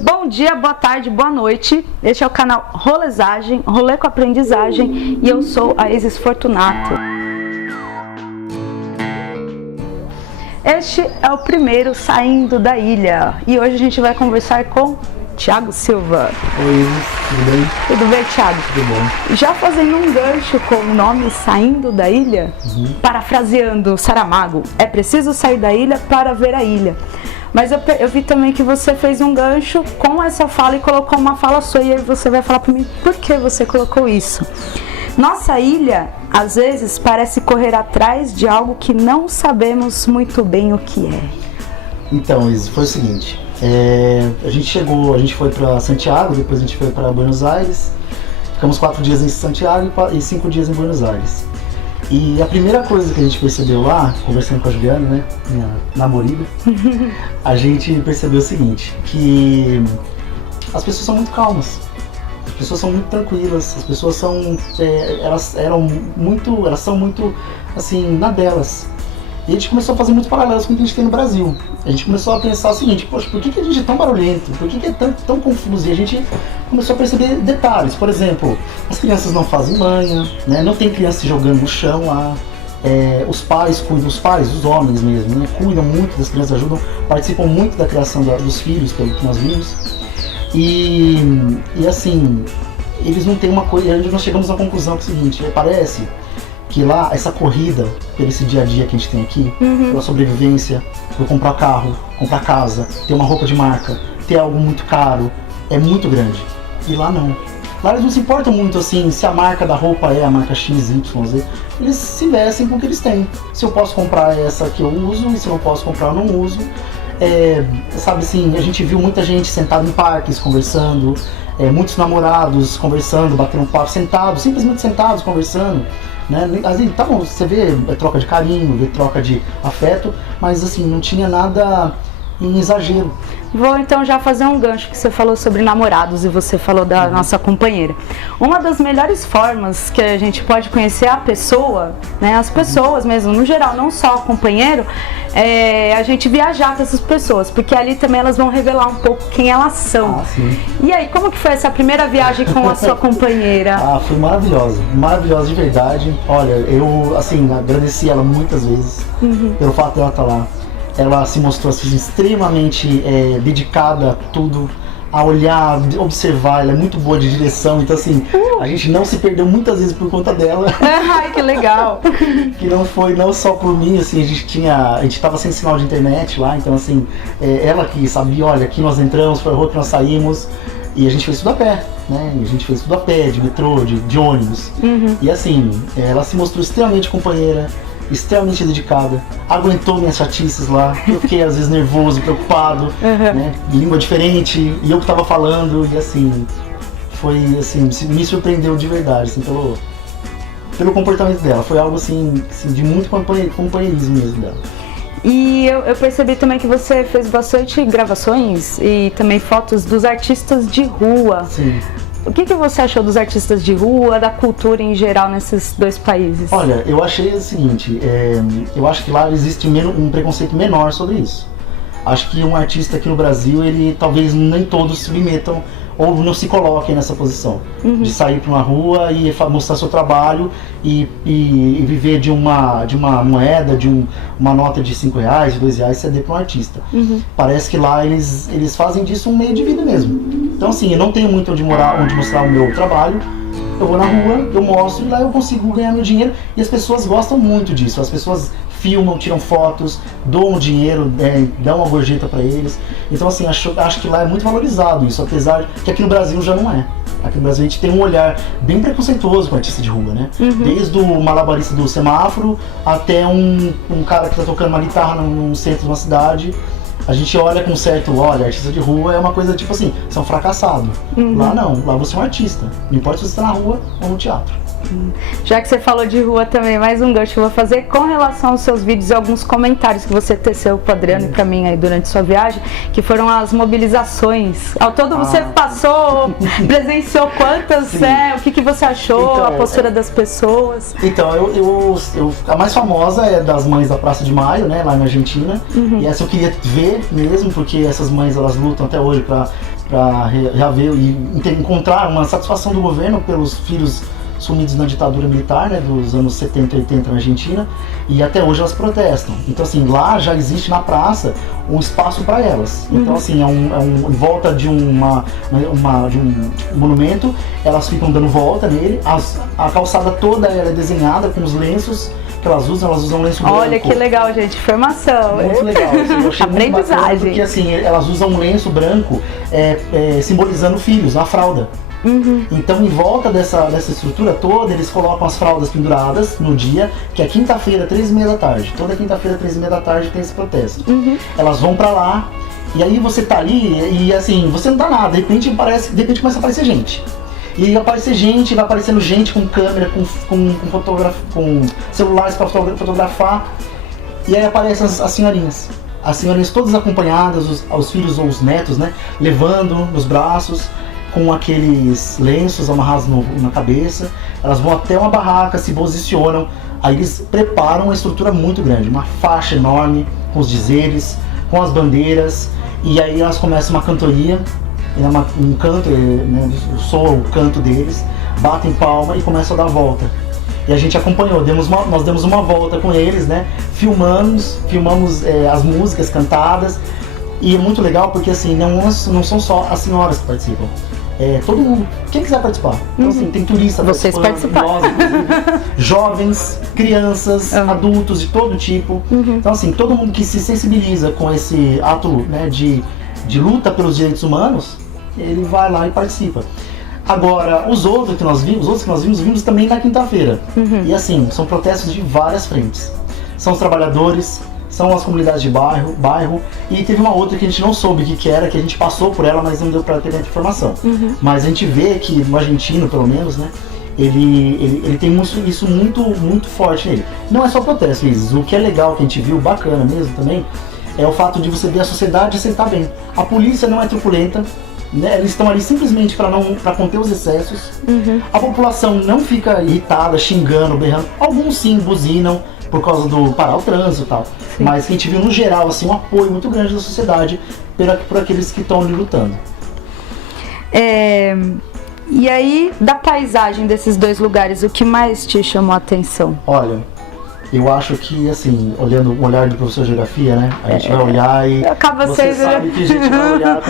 Bom dia, boa tarde, boa noite. Este é o canal Rolezagem, Rolê com Aprendizagem, e eu sou a Isis Fortunato. Este é o primeiro Saindo da Ilha e hoje a gente vai conversar com Thiago Silva. Oi, Isis, tudo bem? Tudo bem, Thiago? Tudo bom. Já fazendo um gancho com o nome Saindo da Ilha, parafraseando Saramago, é preciso sair da ilha para ver a ilha. Mas eu vi também que você fez um gancho com essa fala e colocou uma fala sua, e aí você vai falar para mim por que você colocou isso. Nossa ilha, às vezes, parece correr atrás de algo que não sabemos muito bem o que é. Então, Isis, foi o seguinte, a gente foi para Santiago, depois a gente foi para Buenos Aires, ficamos 4 dias em Santiago e 5 dias em Buenos Aires. E a primeira coisa que a gente percebeu lá, conversando com a Juliana, né, minha namorada, a gente percebeu o seguinte, que as pessoas são muito calmas, as pessoas são muito tranquilas, as pessoas são, elas são muito, assim, na delas. E a gente começou a fazer muitos paralelos com o que a gente tem no Brasil. A gente começou a pensar o seguinte, poxa, por que a gente é tão barulhento? Por que é tão confuso? E a gente começou a perceber detalhes. Por exemplo, as crianças não fazem manha, né? Não tem criança se jogando no chão lá. Os pais cuidam, os homens mesmo, né? Cuidam muito das crianças, ajudam, participam muito da criação dos filhos, pelo que nós vimos. E assim, eles não têm uma coisa. Nós chegamos à conclusão que é o seguinte, parece que lá, essa corrida, pelo esse dia a dia que a gente tem aqui, pela sobrevivência, por comprar carro, comprar casa, ter uma roupa de marca, ter algo muito caro, é muito grande. E lá não. Lá eles não se importam muito assim, se a marca da roupa é a marca X, Y, Z. Eles se vestem com o que eles têm. Se eu posso comprar essa que eu uso, e se eu não posso comprar, eu não uso. Sabe assim, a gente viu muita gente sentada em parques, conversando, muitos namorados conversando, batendo um papo, sentados, simplesmente sentados, conversando. Né? Então você vê troca de carinho, vê troca de afeto, mas assim, não tinha nada em exagero. Vou então já fazer um gancho que você falou sobre namorados e você falou da nossa companheira. Uma das melhores formas que a gente pode conhecer a pessoa, né, as pessoas mesmo, no geral, não só o companheiro, é a gente viajar com essas pessoas, porque ali também elas vão revelar um pouco quem elas são. Sim. E aí, como que foi essa primeira viagem com a sua companheira? Foi maravilhosa de verdade. Olha, eu assim, agradeci ela muitas vezes pelo fato dela estar lá. Ela se mostrou assim, extremamente dedicada a tudo, a olhar, observar, ela é muito boa de direção, então assim, a gente não se perdeu muitas vezes por conta dela. Ai, que legal! Que não foi não só por mim, assim, a gente tava sem sinal de internet lá, então assim, ela que sabia, olha, aqui nós entramos, foi a rua que nós saímos, e a gente fez tudo a pé, né? A gente fez tudo a pé, de metrô, de ônibus. E assim, ela se mostrou extremamente companheira, extremamente dedicada, aguentou minhas chatices lá, eu fiquei às vezes nervoso, preocupado, né? Língua diferente, e eu que tava falando, e assim, foi assim, me surpreendeu de verdade, assim, pelo comportamento dela, foi algo assim de muito companheirismo mesmo dela. E eu percebi também que você fez bastante gravações e também fotos dos artistas de rua. Sim. O que você achou dos artistas de rua, da cultura em geral nesses dois países? Olha, eu achei o seguinte, eu acho que lá existe um preconceito menor sobre isso. Acho que um artista aqui no Brasil, ele talvez nem todos se submetam ou não se coloquem nessa posição de sair para uma rua e mostrar seu trabalho e viver de uma moeda, uma nota de R$5, de R$2 ceder para um artista. Parece que lá eles fazem disso um meio de vida mesmo. Então assim, eu não tenho muito onde mostrar o meu trabalho, eu vou na rua, eu mostro e lá eu consigo ganhar meu dinheiro, e as pessoas gostam muito disso, as pessoas filmam, tiram fotos, doam dinheiro, dão uma gorjeta para eles. Então assim, acho que lá é muito valorizado isso, apesar que aqui no Brasil já não é. Aqui no Brasil a gente tem um olhar bem preconceituoso com artista de rua, né? Desde o malabarista do semáforo até um cara que tá tocando uma guitarra num centro de uma cidade. A gente olha com certo, artista de rua é uma coisa tipo assim, você é um fracassado. Lá não, lá você é um artista. Não importa se você está na rua ou no teatro. Já que você falou de rua também, mais um gancho que eu vou fazer com relação aos seus vídeos e alguns comentários que você teceu pro Adriano e pra mim aí durante sua viagem, que foram as mobilizações. Ao todo você passou, presenciou quantas, o que você achou, então, a postura das pessoas? Então, a mais famosa é das mães da Praça de Maio, né, lá na Argentina, e essa eu queria ver mesmo, porque essas mães, elas lutam até hoje para reaver e encontrar uma satisfação do governo pelos filhos sumidos na ditadura militar, né, dos anos 70 e 80 na Argentina, e até hoje elas protestam. Então assim, lá já existe na praça um espaço para elas. Então assim, em volta de um monumento, elas ficam dando volta nele, a calçada toda ela é desenhada com os lenços que elas usam lenço branco. Olha que legal, gente, informação. Muito legal, eu achei muito bacana, porque assim, elas usam um lenço branco simbolizando filhos, a fralda. Então, em volta dessa estrutura toda, eles colocam as fraldas penduradas no dia, que é quinta-feira, 3h30 da tarde. Toda quinta-feira, 3h30 da tarde, tem esse protesto. Elas vão pra lá, e aí você tá ali, e assim, você não dá nada, de repente começa a aparecer gente. E aí vai aparecendo gente com câmera, com celulares para fotografar, e aí aparecem as senhorinhas. As senhorinhas todas acompanhadas, os filhos ou os netos, né, levando nos braços, com aqueles lenços amarrados na cabeça. Elas vão até uma barraca, se posicionam, aí eles preparam uma estrutura muito grande, uma faixa enorme, com os dizeres, com as bandeiras, e aí elas começam uma cantoria, um canto, né, soa o canto deles, batem palma e começam a dar volta. E a gente acompanhou, nós demos uma volta com eles, né, filmamos as músicas cantadas, e é muito legal porque assim, não são só as senhoras que participam. Todo mundo, quem quiser participar. Então assim, tem turista Vocês participaram. Nós, inclusive, jovens, crianças, adultos de todo tipo. Então assim, todo mundo que se sensibiliza com esse ato, né, de luta pelos direitos humanos, ele vai lá e participa. Agora, os outros que nós vimos também na quinta-feira. E assim, são protestos de várias frentes. São os trabalhadores, são as comunidades de bairro, e teve uma outra que a gente não soube o que era, que a gente passou por ela, mas não deu para ter a informação. Mas a gente vê que no argentino, pelo menos, né, ele tem isso muito forte nele. Não é só protesto, Isis. O que é legal, que a gente viu, bacana mesmo também, é o fato de você ver a sociedade aceitar bem. A polícia não é truculenta, né, eles estão ali simplesmente para conter os excessos. A população não fica irritada, xingando, berrando. Alguns sim buzinam por causa do parar o trânsito e tal. Sim. Mas que a gente viu no geral assim, um apoio muito grande da sociedade por aqueles que estão ali lutando. E aí, da paisagem desses dois lugares, o que mais te chamou a atenção? Olha, eu acho que, assim, olhando o olhar do professor de geografia, né? A gente vai olhar e você sabe que a gente vai olhar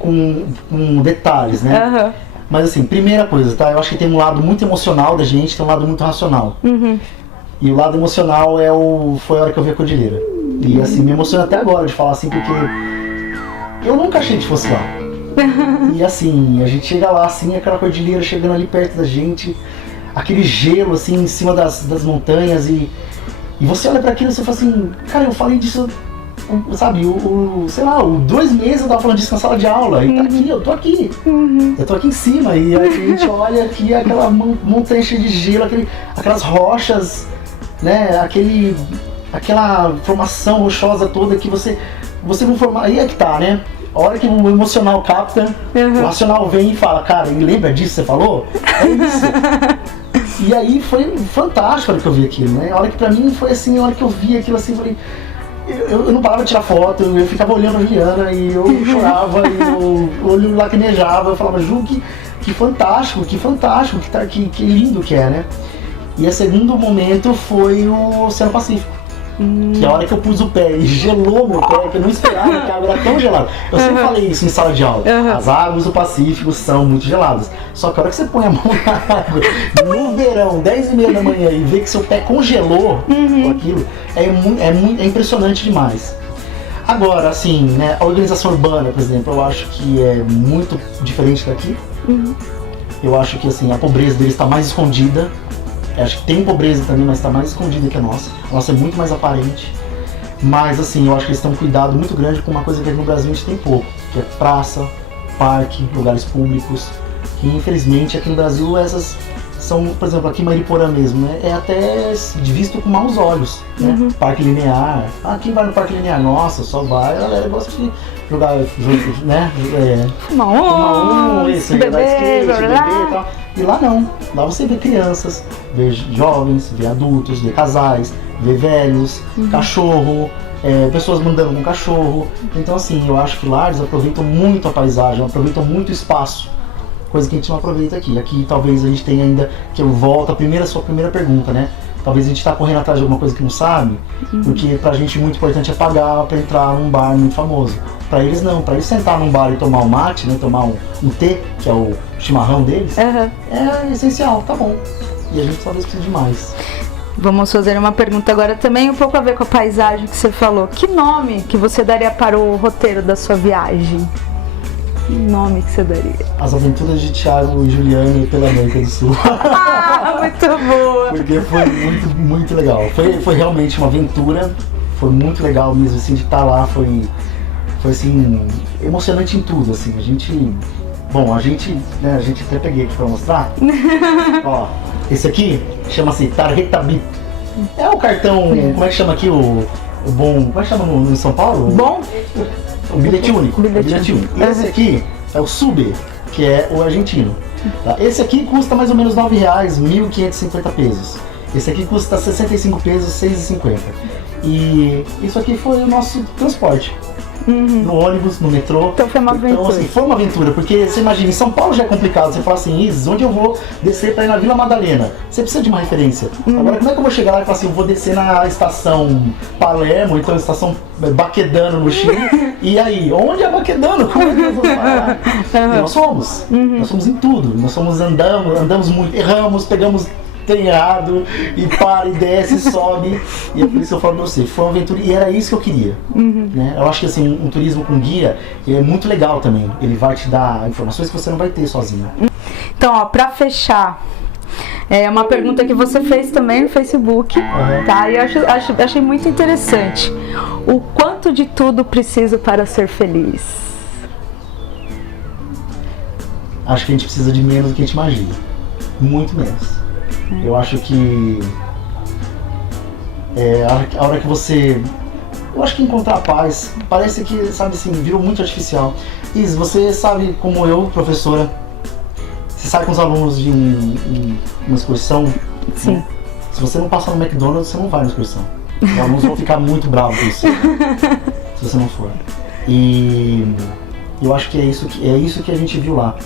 com detalhes, né? Mas assim, primeira coisa, tá? Eu acho que tem um lado muito emocional da gente, tem um lado muito racional. E o lado emocional foi a hora que eu vi a cordilheira. E assim, me emociona até agora de falar assim, porque eu nunca achei que fosse lá. E assim, a gente chega lá assim, aquela cordilheira chegando ali perto da gente, aquele gelo assim em cima das montanhas, e você olha para aquilo e você fala assim, cara, eu falei disso, sabe, sei lá, 2 meses eu tava falando disso na sala de aula, e tá aqui, eu tô aqui. Eu tô aqui em cima, e aí a gente olha aqui aquela montanha cheia de gelo, aquelas rochas, né, aquela formação rochosa toda que você não forma, aí é que tá, né? A hora que o emocional capta, o racional vem e fala, cara, e lembra disso que você falou? É isso. E aí foi fantástico a hora que eu vi aquilo, né? A hora que pra mim foi assim, a hora que eu vi aquilo assim, eu falei, eu não parava de tirar foto, eu ficava olhando a Juliana e eu chorava, e o olho lacrimejava, eu falava, Ju, que fantástico, que lindo que é, né? E o segundo momento foi o Oceano Pacífico. Que a hora que eu pus o pé e gelou meu pé, que eu não esperava que a água era tão gelada. Eu sempre falei isso em sala de aula. As águas do Pacífico são muito geladas. Só que a hora que você põe a mão na água, no verão, 10h30 da manhã, e vê que seu pé congelou com aquilo, é impressionante demais. Agora, assim, né, a organização urbana, por exemplo, eu acho que é muito diferente daqui. Eu acho que assim, a pobreza deles está mais escondida. Eu acho que tem pobreza também, mas está mais escondida que a nossa. A nossa é muito mais aparente. Mas assim, eu acho que eles têm um cuidado muito grande com uma coisa que aqui no Brasil a gente tem pouco, que é praça, parque, lugares públicos. Que infelizmente aqui no Brasil essas são, por exemplo, aqui em Mariporã mesmo, né? É até visto com maus olhos, né? Parque linear. Quem vai no parque linear? Nossa, só vai, a galera gosta de jogar, né? Fumar esse, andar skate, beber e tal. E lá não, lá você vê crianças, vê jovens, vê adultos, vê casais, vê velhos, cachorro, pessoas mandando com cachorro. Então assim, eu acho que lá eles aproveitam muito a paisagem, aproveitam muito o espaço, coisa que a gente não aproveita aqui. Aqui talvez a gente tenha ainda, que eu volto a sua primeira pergunta, né? Talvez a gente tá correndo atrás de alguma coisa que não sabe, porque pra gente muito importante é pagar pra entrar num bar muito famoso. Pra eles não, pra eles sentar num bar e tomar um mate, né, tomar um té, que é o chimarrão deles, é essencial, tá bom. E a gente talvez precise de mais. Vamos fazer uma pergunta agora também, um pouco a ver com a paisagem que você falou. Que nome que você daria para o roteiro da sua viagem? Que nome que você daria? As Aventuras de Thiago e Juliane pela América do Sul. Muito boa! Porque foi muito, muito legal. Foi realmente uma aventura, foi muito legal mesmo, assim, de estar lá, foi assim, emocionante em tudo, assim, a gente, né, a gente até peguei aqui pra mostrar. Ó, esse aqui chama-se Tarjeta Bip. É o cartão, como é que chama aqui o bom, como é que chama no São Paulo? Bom? O bilhete único. Bilhete único. E esse aqui é o Sube, que é o argentino. Tá? Esse aqui custa mais ou menos R$9, 1.550 pesos. Esse aqui custa 65 pesos, 6,50. E isso aqui foi o nosso transporte. No ônibus, no metrô. Então foi uma aventura. Então, assim, foi uma aventura, porque você imagina, em São Paulo já é complicado. Você fala assim, Isis, onde eu vou descer pra ir na Vila Madalena? Você precisa de uma referência. Agora, como é que eu vou chegar lá e falar assim, eu vou descer na estação Palermo, então estação Baquedano no Chile, e aí, onde é Baquedano? Como é que eu vou parar? E nós somos. Nós somos em tudo. Nós somos, andamos muito, erramos, pegamos trem errado, e para, e desce, e sobe. E é por isso que eu falo pra você, foi uma aventura, e era isso que eu queria. Né? Eu acho que assim, um turismo com guia é muito legal também. Ele vai te dar informações que você não vai ter sozinho. Então, ó, pra fechar, é uma pergunta que você fez também no Facebook, tá? E eu achei muito interessante. O quanto de tudo preciso para ser feliz? Acho que a gente precisa de menos do que a gente imagina. Muito menos. Eu acho que a hora que você... Eu acho que encontrar paz, parece que, sabe assim, virou muito artificial. Is, você sabe, como eu, professora, você sai com os alunos de uma excursão. Sim. Né? Se você não passar no McDonald's, você não vai na excursão. Os alunos vão ficar muito bravos com isso, se você não for. E eu acho que é isso que a gente viu lá.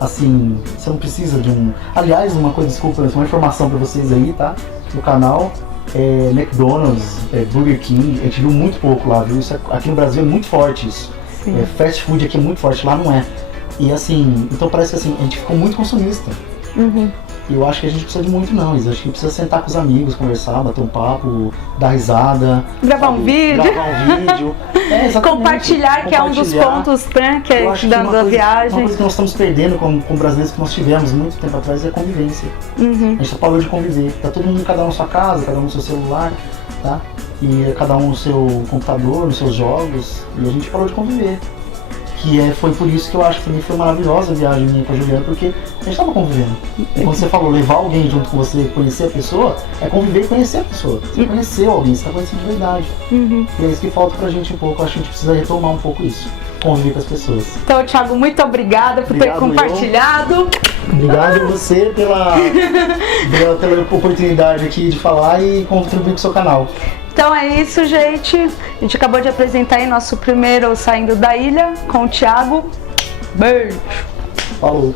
Assim, você não precisa de um... Aliás, uma coisa, desculpa, uma informação pra vocês aí, tá? No canal, McDonald's, Burger King, a gente viu muito pouco lá, viu? Isso aqui no Brasil é muito forte isso. Fast food aqui é muito forte, lá não é. E assim, então parece que assim, a gente ficou muito consumista. E eu acho que a gente precisa de muito não, Isa. Acho que precisa sentar com os amigos, conversar, bater um papo, dar risada. Gravar um vídeo. Compartilhar, que é um dos pontos, né, que é da viagem. Uma coisa que nós estamos perdendo como brasileiros, que nós tivemos muito tempo atrás, é a convivência. A gente só parou de conviver. Tá todo mundo, cada um na sua casa, cada um no seu celular, tá? E cada um no seu computador, nos seus jogos, e a gente parou de conviver. Foi por isso que eu acho que pra mim foi maravilhosa a viagem minha com a Juliana, porque a gente tava convivendo. E quando você falou levar alguém junto com você, conhecer a pessoa, é conviver e conhecer a pessoa. Você conheceu alguém, você tá conhecendo de verdade. E é isso que falta pra gente um pouco, eu acho que a gente precisa retomar um pouco isso, conviver com as pessoas. Então, Thiago, muito obrigada por ter compartilhado. Obrigado a você pela oportunidade aqui de falar e contribuir com o seu canal. Então é isso, gente. A gente acabou de apresentar aí nosso primeiro Saindo da Ilha com o Thiago. Beijo. Falou.